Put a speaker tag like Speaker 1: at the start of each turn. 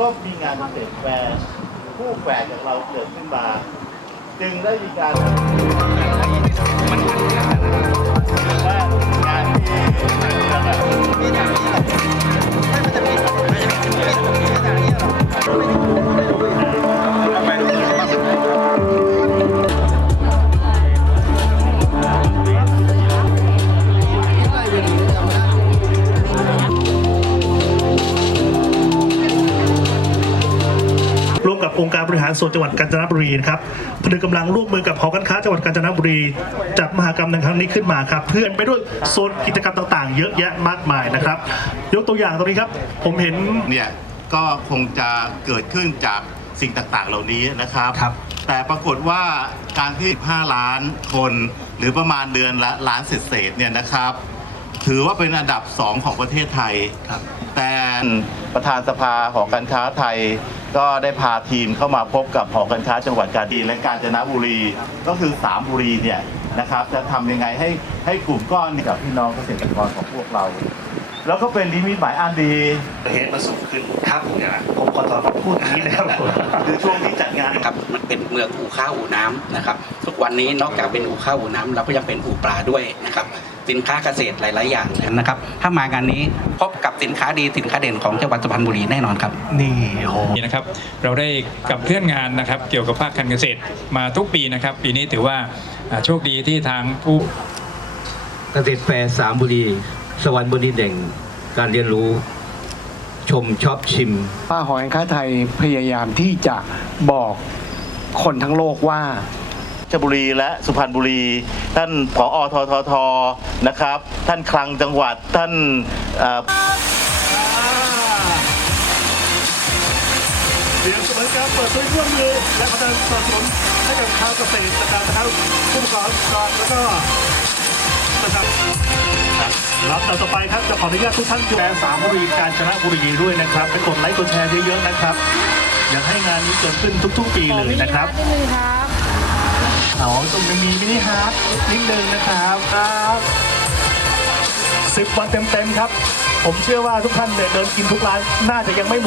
Speaker 1: ก็มีงานเกษตรแฟร์ผู้แฝดจากเราเกิดขึ้นมา จึงได้มีการ
Speaker 2: กับองค์การบริหารส่วนจังหวัดกาญจนบุรีนะครับพนึกกำลังร่วมมือกับหอการค้าจังหวัดกาญจนบุรีจัดมหกรรมในครั้งนี้ขึ้นมาครับเพื่อนไปด้วยโซนกิจกรรมต่างๆ เยอะแยะมากมายนะครับ ยกตัวอย่างตรงนี้ครับ ผมเห็น
Speaker 1: เนี่ยก็คงจะเกิดขึ้นจากสิ่งต่างๆ เหล่านี้นะครับ
Speaker 3: ครับ
Speaker 1: แต่ปรากฏว่าการที่ 5 ล้านคนหรือประมาณเดือนละล้านเศษๆเนี่ยนะครับ ถือว่าเป็นอันดับ 2 ของประเทศไทย
Speaker 3: ครับ
Speaker 1: แต่ประธานสภาหอการค้าไทย ก็ได้พาทีมเข้ามาพบกับหอการค้าจังหวัดกาญจนและกาญจนบุรี ก็คือ 3 บุรีเนี่ยนะครับจะทำยังไงให้ให้กลุ่มก้อนนี้กับพี่น้องเกษตรกรของพวกเรา แล้วก็เป็นลิมิตหมายอันดี
Speaker 2: เหตุมาสูงขึ้นครับเนี่ยนะผมขอถอนคำพูดนี้นะครับผมคือช่วงที่จัดงาน
Speaker 4: นะครับมันเป็นเมืองอู่ข้าวอู่น้ำนะครับ ทุกวันนี้นอกจากเป็นอู่ข้าวอู่น้ำเราก็ยังเป็นอู่ปลาด้วยนะครับ สินค้าเกษตรหลาย ๆ อย่างนะครับ ถ้ามางานนี้พบกับสินค้าดีสินค้าเด่นของจังหวัดสุพรรณบุรีแน่นอนครับ
Speaker 2: นี่โห
Speaker 5: นี่นะครับเราได้กับเคลื่อนงานนะครับ เกี่ยวกับภาคการเกษตรมาทุกปีนะครับ ปีนี้ถือว่าอ่าโชคดีที่ทางผู้
Speaker 6: เกษตรแฟร์สามบุรี สวรรค์บนดินแดงการเรียนรู้ชมชอบชิม
Speaker 7: ป้าหอการค้าไทยพยายามที่จะบอกคนทั้งโลกว่า
Speaker 1: เพ ชรบุรีและสุพรรณบุรี ท่านผอทททนะครับ ท่านคลังจังหวัดท่านเอ่อ
Speaker 2: เดี๋ยวจะเหมือนการเปิดตัวร่วมมือและพัฒนาสนับสนุนให้กับชาวเกษตรนะครับทั้งผู้ประกอบการแล้วก็นะครับรับต่อไปครับจะขออนุญาตทุกท่านดูแลสามบุรีกาญจนบุรีด้วยนะครับไปกดไลค์กดแชร์เยอะๆนะครับ อยากให้งานนี้เกิดขึ้นทุก ๆ ปีเลยนะครับ
Speaker 8: นิดนึงครับ
Speaker 2: อ๋อตรงนี้มีมินิฮาร์ดนิดนึงนะครับครับสิบวันเต็มๆครับ ผมเชื่อว่าทุกท่านเนี่ยเดินกินทุกร้านน่าจะยังไม่หมด